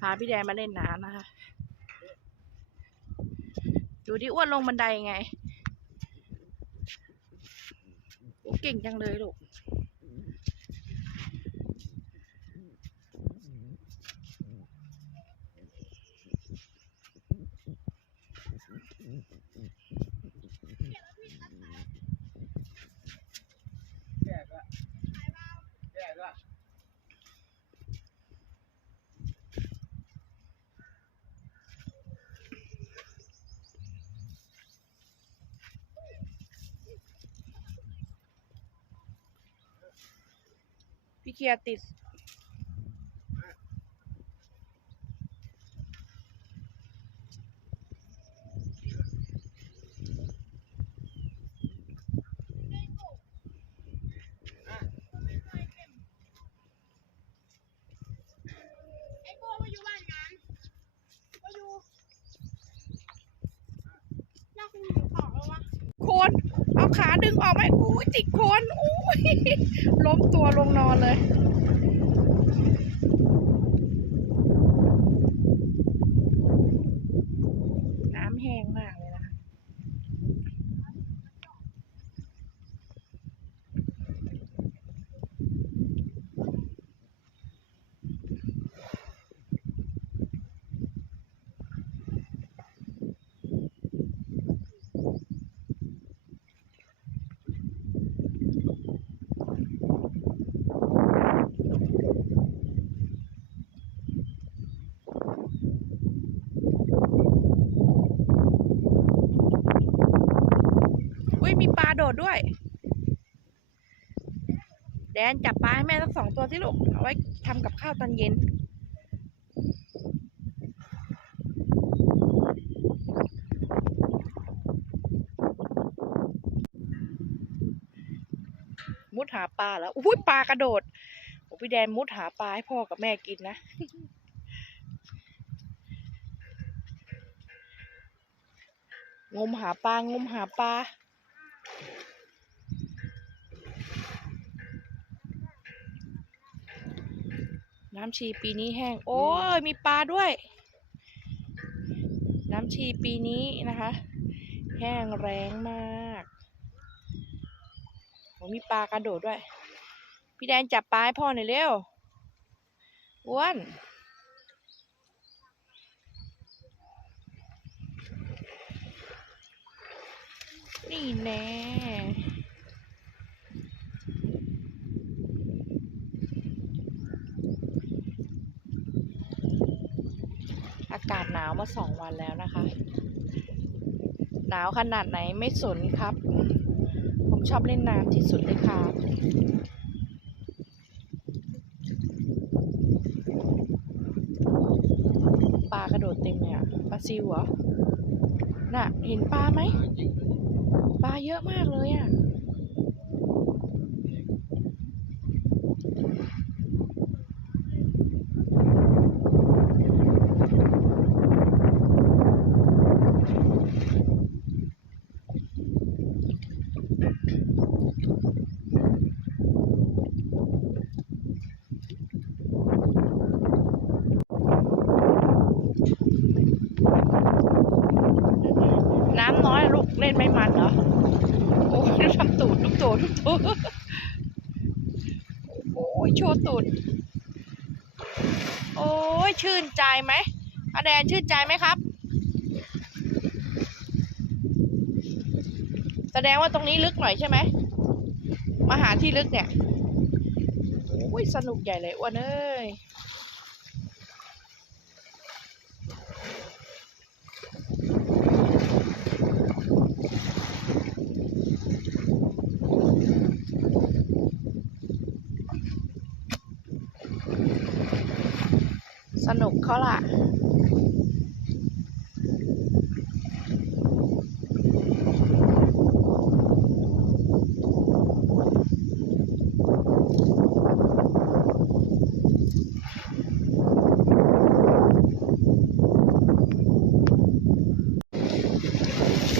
พาพี่แดนมาเล่นน้ำนะคะ ดูที่อ้วนลงบันไดไงโอ้เก่งจังเลยลูก แยกละแยกละ พี่เคียติด ไอ้โก้มาอยู่บ้านงานมาอยู่น่าคงอยู่ต่อแล้ววะโคน เอาขาดึงออกไหมอุ้ยติดโคนอุ้ ล้มตัวลงนอนเลยน้ำแห้งมากเลยนะคะ อุ้ยมีปลาโดด้วย แดนจับปลาให้แม่สักสองตัวที่ลูก เอาไว้ทำกับข้าวตอนเย็น มุดหาปลาแล้วอุ้ยปลากระโดดพี่แดนมุดหาปลาให้พ่อกับแม่กินนะงมหาปลางมหาปลา น้ำชีปีนี้แห้ง โอ้ยมีปลาด้วย น้ำชีปีนี้นะคะ แห้งแรงมากโอ้มีปลากระโดดด้วย พี่แดนจับปลาให้พ่อหน่อยเร็วอ้วนนี่แน่ อากาศหนาวมาสองวันแล้วนะคะ หนาวขนาดไหนไม่สนครับ ผมชอบเล่นน้ำที่สุดเลยครับปลากระโดดเต็มเลยอะปลาซิวเหรอ น่ะ เห็นปลาไหม ปลาเยอะมากเลยอะ น้ำน้อยลูกเล่นไม่มันเหรอ โอ้ยทำตูดลูกโตลูกโตโอ้ย โอ้ยชื่นใจไหมอาแดนชื่นใจไหมครับ แสดงว่าตรงนี้ลึกหน่อยใช่ไหมมาหาที่ลึกเนี่ยโอ้ยสนุกใหญ่เลยอ้วนเอ้ย สนุกเขาล่ะ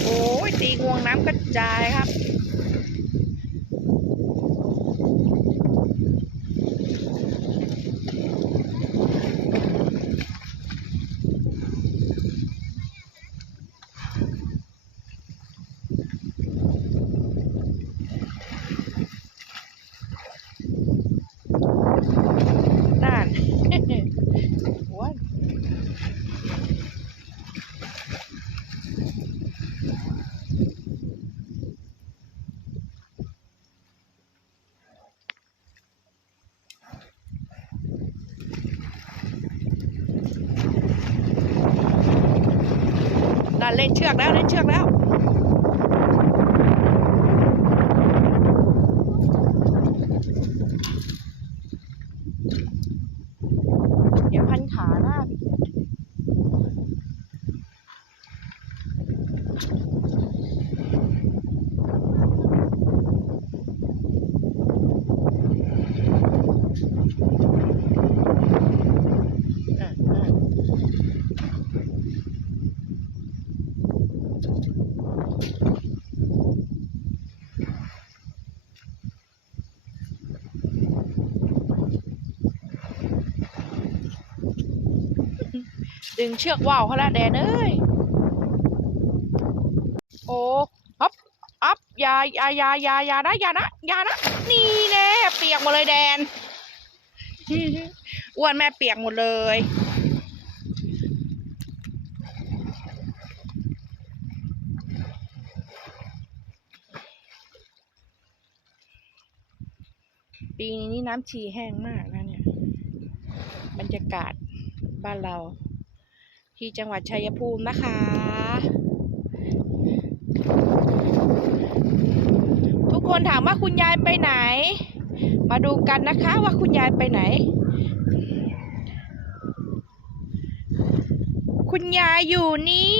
โอ้ยตีงวงน้ำกระจายครับ เล่นเชือกแล้วเล่นเชือกแล้ว เดี๋ยวพันขาหน้าอะอะ ดึงเชือกว่าวเขาละแดนเอ้ยโอ้ฮับอัพยายายายายานะยานะยานะนี่แน่เปียกหมดเลยแดนอ้วนแม่เปียกหมดเลยปีนี้น้ำชีแห้งมากนะเนี่ย บรรยากาศบ้านเรา ที่จังหวัดชัยภูมินะคะ ทุกคนถามว่าคุณยายไปไหน มาดูกันนะคะว่าคุณยายไปไหน คุณยายอยู่นี่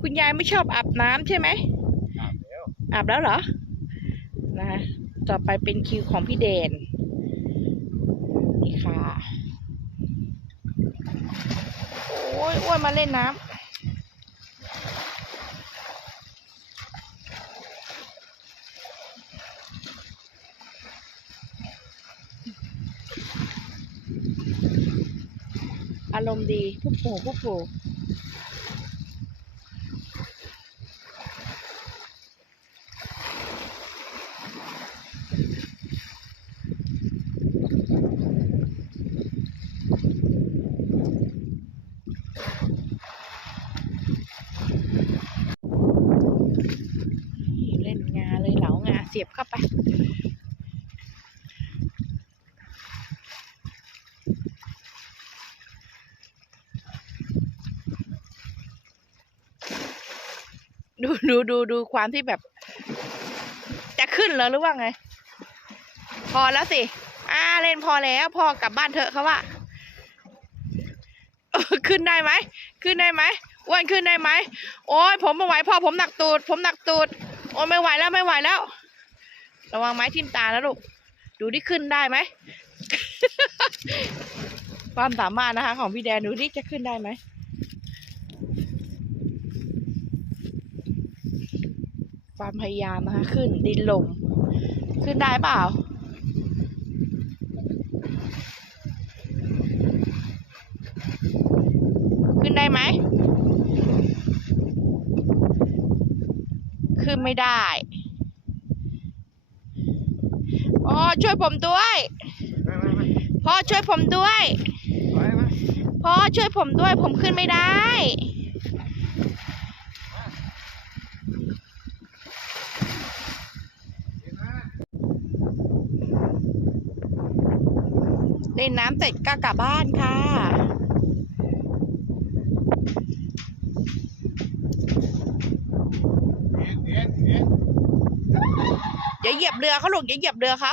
คุณยายไม่ชอบอาบน้ำใช่ไหมอาบแล้วอาบแล้วเหรอนะคะต่อไปเป็นคิวของพี่เดนนี่ค่ะ โอ้ยอ้วนมาเล่นน้ำอารมณ์ดี ผู้ผูผู้ผูเล่นงาเลยเหลางาเสียบเข้าไป ดูดูดูดูความที่แบบ จะขึ้นแล้วหรือว่าไง พอแล้วสิอ่าเล่นพอแล้วพอกลับบ้านเถอะเขาว่าขึ้นได้ไหมขึ้นได้ไหมอ้วนขึ้นได้ไหมโอ้ยผมไม่ไหวพ่อผมหนักตูด ผมหนักตูด โอ้ไม่ไหวแล้วไม่ไหวแล้ว ระวังไม้ทิ่มตาแล้วลูกดูที่ขึ้นได้ไหมความสามารถนะคะ ของพี่แดนดูที่จะขึ้นได้ไหม ความพยายามนะคะ ขึ้นดินลม ขึ้นได้เปล่า ขึ้นได้ไหม ขึ้นไม่ได้พ่อช่วยผมด้วยพ่อช่วยผมด้วยพ่อช่วยผมด้วย ผมขึ้นไม่ได้ เห็นไหม เล่นน้ำเสร็จก็กลับบ้านค่ะเห็นเห็นเห็นอย่าเหยียบเรือเขาลูกอย่าเหยียบเรือเขา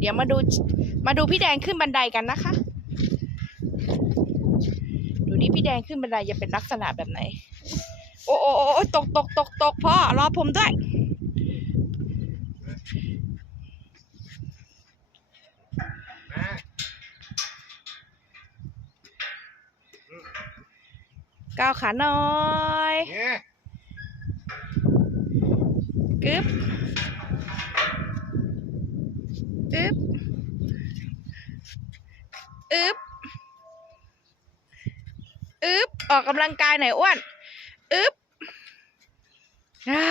เดี๋ยวมาดูมาดูพี่แดงขึ้นบันไดกันนะคะ ดูนี่พี่แดงขึ้นบันไดจะเป็นลักษณะแบบไหน โอ้โอ้โอ้โอ้ตกตกตกตกพ่อรอผมด้วยมาก้าวขาหน่อยเนี่ยกึ๊บอึ๊บ อึ๊บอึ๊บออกกำลังกายหน่อยอ้วนอึ๊บอ่า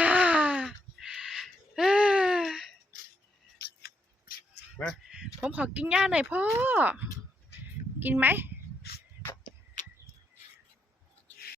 เอ้อมาผมขอกินหญ้าหน่อยพ่อ กินไหมม